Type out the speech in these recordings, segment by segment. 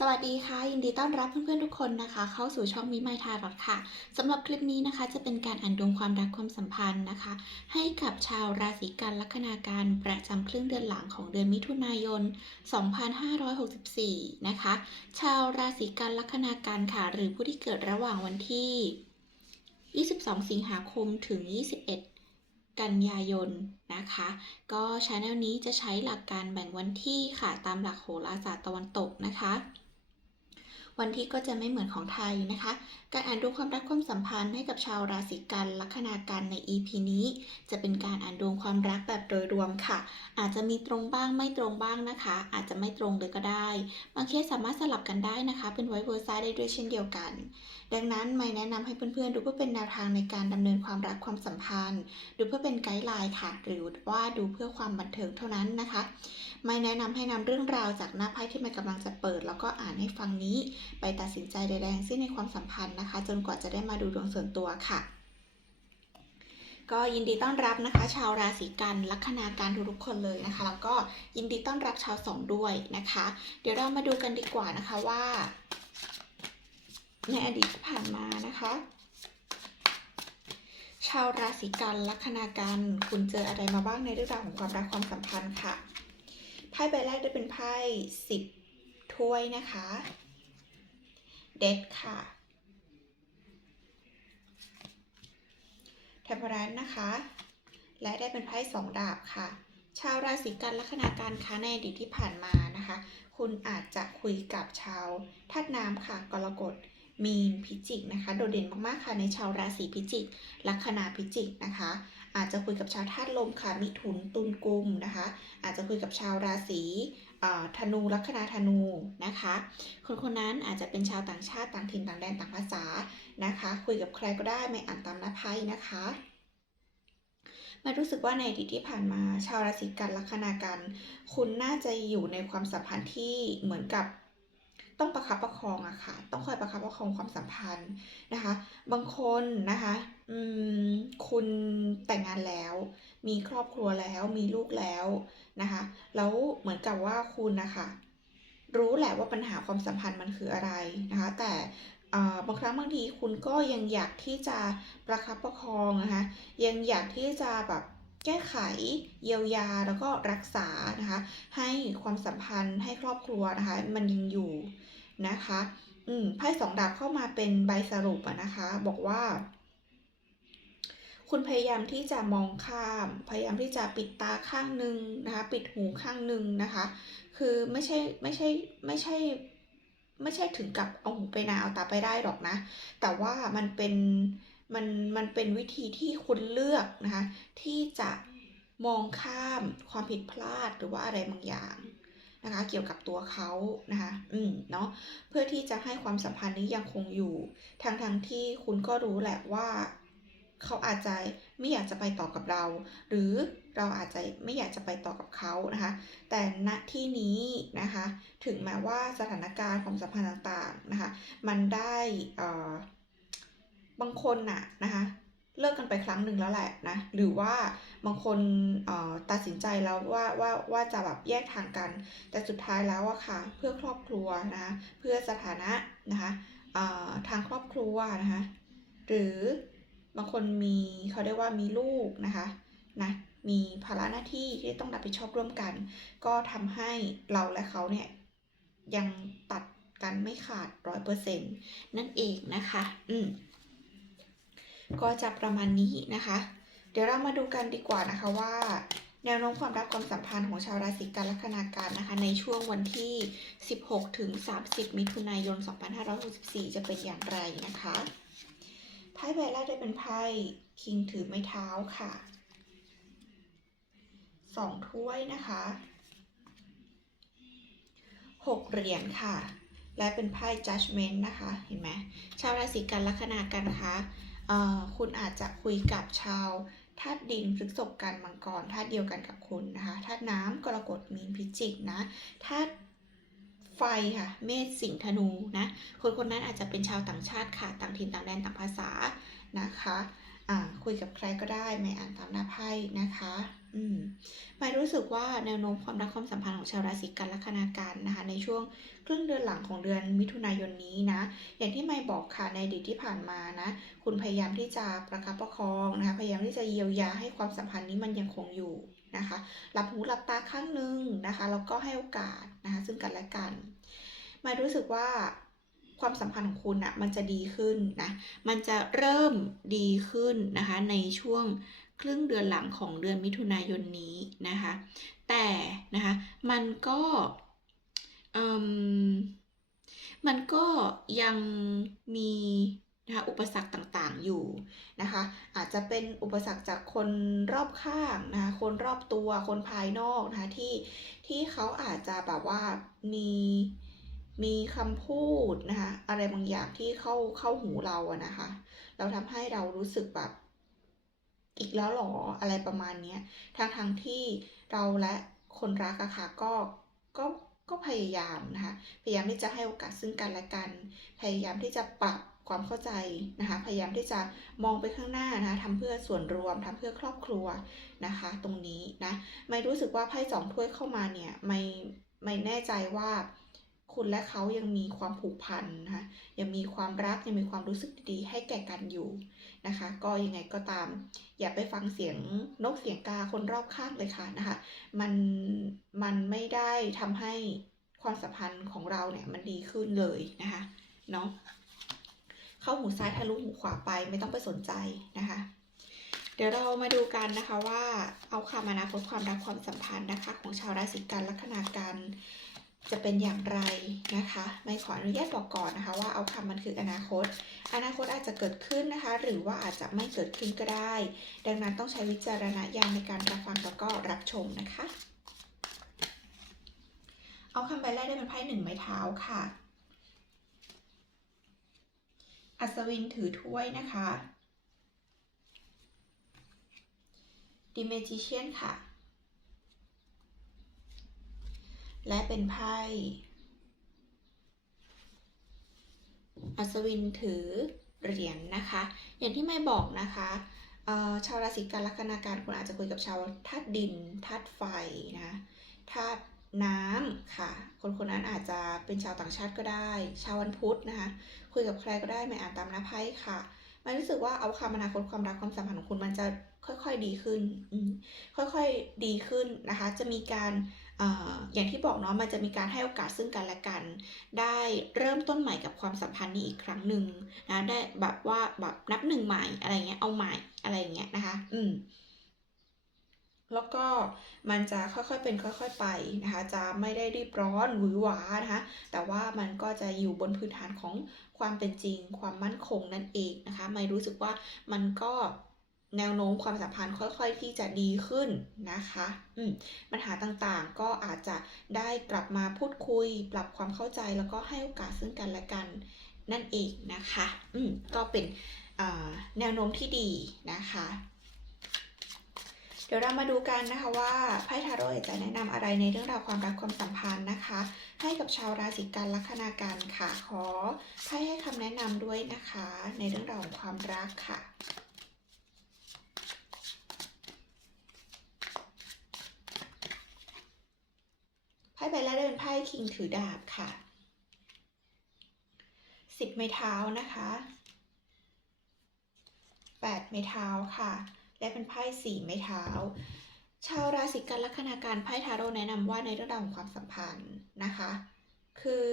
สวัสดีค่ะ ยินดีต้อนรับเพื่อนๆทุกคนนะคะ เข้าสู่ช่องมิไมทารอดค่ะสำหรับคลิปนี้นะคะ จะเป็นการอ่านดวงความรักความสัมพันธ์นะคะ ให้กับชาวราศีกันลัคนาการประจำครึ่งเดือนหลังของเดือนมิถุนายน 2564 นะคะ ชาวราศีกันลัคนาการค่ะ หรือผู้ที่เกิดระหว่างวันที่ 22 สิงหาคมถึง 21กันยายนนะคะ ก็ช anel นี้จะใช้หลักการแบ่งวันที่ค่ะ ตามหลักโหราศาสตร์ตะวันตกนะคะ วันที่ก็จะไม่เหมือนของไทยนะคะ การอ่านดวงความรักความสัมพันธ์ให้กับชาวราศีกันลัคนาการใน EP นี้ จะเป็นการอ่านดวงความรักแบบโดยรวมค่ะ อาจจะมีตรงบ้างไม่ตรงบ้างนะคะ อาจจะไม่ตรงเลยก็ได้ บางเคสสามารถสลับกันได้นะคะ เป็นไวเวอร์ซ้าได้ด้วยเช่นเดียวกัน ดังนั้นไม่แนะนำให้เพื่อนๆ ดูเพื่อเป็นแนวทางในการดำเนินความรักความสัมพันธ์ ดูเพื่อเป็นไกด์ไลน์ค่ะ หรือว่าดูเพื่อความบันเทิงเท่านั้นนะคะ ไม่แนะนำให้นำเรื่องราวจากหน้าไพ่ที่มันกำลังจะเปิด แล้วก็อ่านให้ฟังนี้ ไปตัดสินใจใดๆทั้งในความสัมพันธ์นะคะ จนกว่าจะได้มาดูดวงส่วนตัวค่ะก็ยินดีต้อนรับนะคะ ชาวราศีกันลัคนาการทุกๆคนเลยนะคะ แล้วก็ยินดีต้อนรับชาวสองด้วยนะคะ เดี๋ยวเรามาดูกันดีกว่านะคะว่า ในอดีตที่ผ่านมานะคะ ชาวราศีกันลัคนากันคุณเจออะไรมาบ้างในเรื่องราวของความรักความสัมพันธ์ค่ะไพ่ใบแรกได้เป็นไพ่สิบถ้วยนะคะเด็ดค่ะเทมเพอรันนะคะ และได้เป็นไพ่สองดาบค่ะ ชาวราศีกันลัคนาการคะในอดีตที่ผ่านมานะคะ คุณอาจจะคุยกับชาวธาตุน้ำค่ะ กรกฎ มีนพิจิกนะคะโดดเด่นมากๆค่ะในชาวราศีพิจิก ลัคนาพิจิกนะคะ อาจจะคุยกับชาวธาตุลมค่ะมิถุนตุลกุมนะคะ อาจจะคุยกับชาวราศีธนูลัคนาธนูนะคะ คนคนนั้นอาจจะเป็นชาวต่างชาติต่างถิ่นต่างแดนต่างภาษานะคะ คุยกับใครก็ได้ไม่อ่านตามหน้าไพ่นะคะมารู้สึกว่าในอดีตที่ผ่านมาชาวราศีกันลัคนากัน คุณน่าจะอยู่ในความสัมพันธ์ที่เหมือนกับ ต้องประคับประคองอะค่ะ ต้องคอยประคับประคองความสัมพันธ์นะคะ บางคนนะคะอืมคุณแต่งงานแล้ว มีครอบครัวแล้วมีลูกแล้วนะคะแล้วเหมือนกับว่าคุณนะคะรู้แหละว่าปัญหาความสัมพันธ์มันคืออะไรนะคะ แต่อ่าบางครั้งบางทีคุณก็ยังอยากที่จะประคับประคองนะคะยังอยากที่จะแบบ แก้ไข เยียวยาแล้วก็รักษานะคะให้ความสัมพันธ์ให้ครอบครัวนะคะมันยังอยู่นะคะอืมไพ่สองดาบเข้ามาเป็นใบสรุปนะคะ บอกว่า คุณพยายามที่จะมองข้าม พยายามที่จะปิดตาข้างหนึ่งนะคะ ปิดหูข้างหนึ่งนะคะ คือไม่ใช่ไม่ใช่ไม่ใช่ไม่ใช่ถึงกับเอาหูไปนาเอาตาไปได้หรอกนะ แต่ว่ามันเป็น มันมันเป็นวิธีที่คุณเลือกนะคะที่จะมองข้ามความผิดพลาดหรือว่าอะไรบางอย่างนะคะเกี่ยวกับตัวเขานะคะอืมเนาะเพื่อที่จะให้ความสัมพันธ์นี้ยังคงอยู่ทั้งทั้งที่คุณก็รู้แหละว่าเขาอาจจะไม่อยากจะไปต่อกับเรา หรือเราอาจจะไม่อยากจะไปต่อกับเขานะคะแต่ณที่นี้นะคะถึงแม้ว่าสถานการณ์ความสัมพันธ์ต่างๆนะคะมันได้เอ่อ บางคนน่ะนะคะเลิกกันไปครั้งหนึ่งแล้วแหละนะหรือว่าบางคนตัดสินใจแล้วว่าว่าว่าจะแบบแยกทางกัน แต่สุดท้ายแล้วอะค่ะเพื่อครอบครัวนะเพื่อสถานะนะคะทางครอบครัวนะคะหรือบางคนมีเขาเรียกว่ามีลูกนะคะนะมีภาระหน้าที่ที่ต้องรับผิดชอบร่วมกัน ก็ทำให้เราและเขาเนี่ยยังตัดกันไม่ขาดร้อยเปอร์เซ็นต์นั่นเองนะคะ อืม ก็จะประมาณนี้นะคะ เดี๋ยวเรามาดูกันดีกว่านะคะว่า แนวโน้มความรักความสัมพันธ์ของชาวราศีกันลัคนาการนะคะ ในช่วงวันที่ 16 ถึง 30 มิถุนายน 2564 จะเป็นอย่างไรนะคะไพ่ใบแรกได้เป็นไพ่คิงถือไม้เท้าค่ะสองถ้วยนะคะหกเหรียญค่ะ และเป็นไพ่ judgment นะคะ เห็นไหมชาวราศีกันลัคนากันนะคะ คุณอาจจะคุยกับชาวธาตุดินพฤษภกันมังกรธาตุเดียวกันกับคุณนะคะธาตุน้ำกรกฎมีนพิจิกนะธาตุไฟค่ะ เมษสิงธนูนะ คนคนนั้นอาจจะเป็นชาวต่างชาติค่ะ ต่างถิ่นต่างแดนต่างภาษานะคะ คุยกับใครก็ได้ไม่อ่านตามหน้าไพ่นะคะ อืมหมายรู้สึกว่าแนวโน้มความรักความสัมพันธ์ของชาวราศีกันลัคนาการนะคะ ในช่วงครึ่งเดือนหลังของเดือนมิถุนายนนี้นะ อย่างที่ไม่บอกค่ะในอดีตที่ผ่านมานะ คุณพยายามที่จะประคับประคองนะคะ พยายามที่จะเยียวยาให้ความสัมพันธ์นี้มันยังคงอยู่นะคะหลับหูหลับตาข้างหนึงนะคะแล้วก็ให้โอกาสนะคะซึ่งกันและกันหมายรู้สึกว่าความสัมพันธ์ของคุณนะมันจะดีขึ้นนะ มันจะเริ่มดีขึ้นนะคะในช่วง ครึ่งเดือนหลังของเดือนมิถุนายนนี้นะคะ แต่นะคะมันก็มมันก็ยังมีนะคะอุปสรรคต่างๆอยู่นะคะ อาจจะเป็นอุปสรรคจากคนรอบข้างนะคะคนรอบตัวคนภายนอกนะคะที่ที่เขาอาจจะแบบว่ามีมีคำพูดนะคะอะไรบางอย่างที่เข้าเข้าหูเราอะนะคะ เราทำให้เรารู้สึกแบบ อีกแล้วหรออะไรประมาณเนี้ยทางทางที่เราและคนรักอะค่ะก็ก็ก็พยายามนะคะพยายามที่จะให้โอกาสซึ่งกันและกัน พยายามที่จะปรับความเข้าใจนะคะพยายามที่จะมองไปข้างหน้านะคะทำเพื่อส่วนรวมทำเพื่อครอบครัวนะคะ ตรงนี้นะไม่รู้สึกว่าไพ่สองถ้วยเข้ามาเนี่ยไม่ไม่แน่ใจว่า คุณและเขายังมีความผูกพันนะคะยังมีความรักยังมีความรู้สึกดีๆให้แก่กันอยู่นะคะ ก็ยังไงก็ตาม อย่าไปฟังเสียงนกเสียงกาคนรอบข้างเลยค่ะนะคะมันมันไม่ได้ทำให้ความสัมพันธ์ของเราเนี่ยมันดีขึ้นเลยนะคะเนาะเข้าหูซ้ายทะลุหูขวาไปไม่ต้องไปสนใจนะคะเดี๋ยวเรามาดูกันนะคะว่าเอาคำอนาคตความรักความสัมพันธ์นะคะ ของชาวราศีกันลัคนากัน จะเป็นอย่างไรนะคะ ไม่ขออนุญาตบอกก่อนนะคะ ว่าเอาคำมันคืออนาคต อนาคตอาจจะเกิดขึ้นนะคะ หรือว่าอาจจะไม่เกิดขึ้นก็ได้ ดังนั้นต้องใช้วิจารณญาณในการรับฟังแล้วก็รับชมนะคะ เอาคำใบแรกได้เป็นไพ่หนึ่งไม้เท้าค่ะ อัศวินถือถ้วยนะคะดิเมจิเชียนค่ะ และเป็นไพ่ อัศวินถือเหรียญนนะคะ อย่างที่ไม่บอกนะคะชาวราศีกันลัคนาการคุณอาจจะคุยกับชาวธาตุดินธาตุไฟนะธาตุน้ำค่ะ คนคนนั้นอาจจะเป็นชาวต่างชาติก็ได้ ชาววันพุธนะคะ คุยกับใครก็ได้ไม่อ่านตามหน้าไพ่ค่ะมันรู้สึกว่าเอาคำอนาคตความรักความสัมพันธ์ของคุณมันจะค่อยๆดีขึ้น ค่อยๆดีขึ้นนะคะ จะมีการ อย่างที่บอกเนาะมันจะมีการให้โอกาสซึ่งกันและกัน ได้เริ่มต้นใหม่กับความสัมพันธ์นี้อีกครั้งหนึ่งนะได้แบบว่าแบบนับหนึ่งใหม่อะไรเงี้ยเอาใหม่อะไรเงี้ยนะคะ อืมแล้วก็มันจะค่อยๆเป็นค่อย ๆไปนะคะ จะไม่ได้รีบร้อนหวือหวานะคะ แต่ว่ามันก็จะอยู่บนพื้นฐานของความเป็นจริง ความมั่นคงนั่นเองนะคะ ไม่รู้สึกว่ามันก็ แนวโน้มความสัมพันธ์ค่อย ๆ ที่จะดีขึ้นนะคะอืมปัญหาต่างๆก็อาจจะได้กลับมาพูดคุย ปรับความเข้าใจแล้วก็ให้โอกาสซึ่งกันและกันนั่นเองนะคะอืมก็เป็นแนวโน้มที่ดีนะคะ เดี๋ยวเรามาดูกันนะคะว่าไพ่ทาโร่จะแนะนำอะไรในเรื่องราวความรักความสัมพันธ์นะคะ ให้กับชาวราศีกันลัคนาการค่ะ ขอไพ่ให้คำแนะนำด้วยนะคะ ในเรื่องราวของความรักค่ะ ใบแรกได้เป็นไพ่คิงถือดาบค่ะสิบไม้เท้านะคะแปดไม้เท้าค่ะ และเป็นไพ่สี่ไม้เท้า ชาวราศีกันลัคนาการไพ่ทาโร่แนะนำว่าในเรื่องราวของความสัมพันธ์นะคะ คือ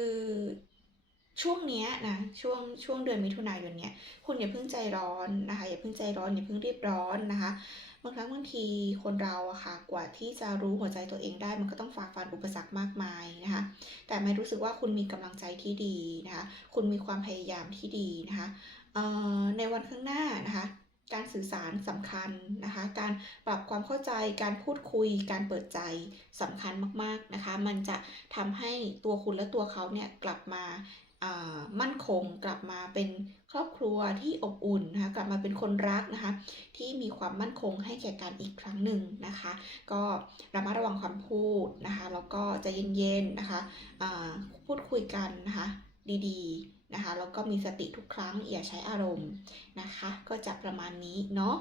ช่วงเนี้ยนะช่วงช่วงเดือนมิถุนายนเนี้ยคุณอย่าเพิ่งใจร้อนนะคะอย่าเพิ่งใจร้อนอย่าเพิ่งรีบร้อนนะคะบางครั้งบางทีคนเราอะค่ะกว่าที่จะรู้หัวใจตัวเองได้ มันก็ต้องฝ่าฟันอุปสรรคมากมายนะคะแต่ไม่รู้สึกว่าคุณมีกำลังใจที่ดีนะคะคุณมีความพยายามที่ดีนะคะในวันข้างหน้านะคะการสื่อสารสำคัญนะคะ การปรับความเข้าใจ การพูดคุย การเปิดใจสำคัญมากๆนะคะ มันจะทำให้ตัวคุณและตัวเขาเนี่ยกลับมา มั่นคงกลับมาเป็นครอบครัวที่อบอุ่นนะคะกลับมาเป็นคนรักนะคะ ที่มีความมั่นคงให้แก่กันอีกครั้งหนึ่งนะคะ ก็ระมัดระวังความพูดนะคะแล้วก็ใจเย็นๆนะคะพูดคุยกันนะคะดีๆนะคะแล้วก็มีสติทุกครั้งอย่าใช้อารมณ์นะคะ ก็จะประมาณนี้เนาะ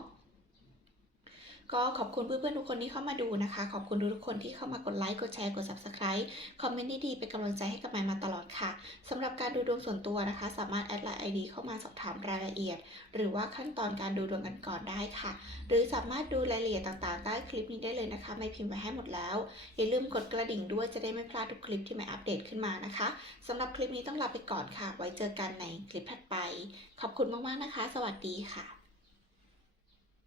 ก็ขอบคุณเพื่อนๆทุกคนที่เข้ามาดูนะคะ ขอบคุณทุกคนที่เข้ามากดไลค์ กดแชร์ กด subscribe คอมเมนต์ดีๆเป็นกำลังใจให้กับไมมาตลอดค่ะสำหรับการดูดวงส่วนตัวนะคะ สามารถแอดไลน์ ID เข้ามาสอบถามรายละเอียด หรือว่าขั้นตอนการดูดวงกันก่อนได้ค่ะ หรือสามารถดูรายละเอียดต่างๆ ใต้คลิปนี้ได้เลยนะคะไม่พิมพ์ไว้ให้หมดแล้ว อย่าลืมกดกระดิ่งด้วยจะได้ไม่พลาดทุกคลิปที่ไม่อัปเดตขึ้นมานะคะสำหรับคลิปนี้ต้องลาไปก่อนค่ะ ไว้เจอกันในคลิปถัดไป ขอบคุณมากๆนะคะ สวัสดีค่ะ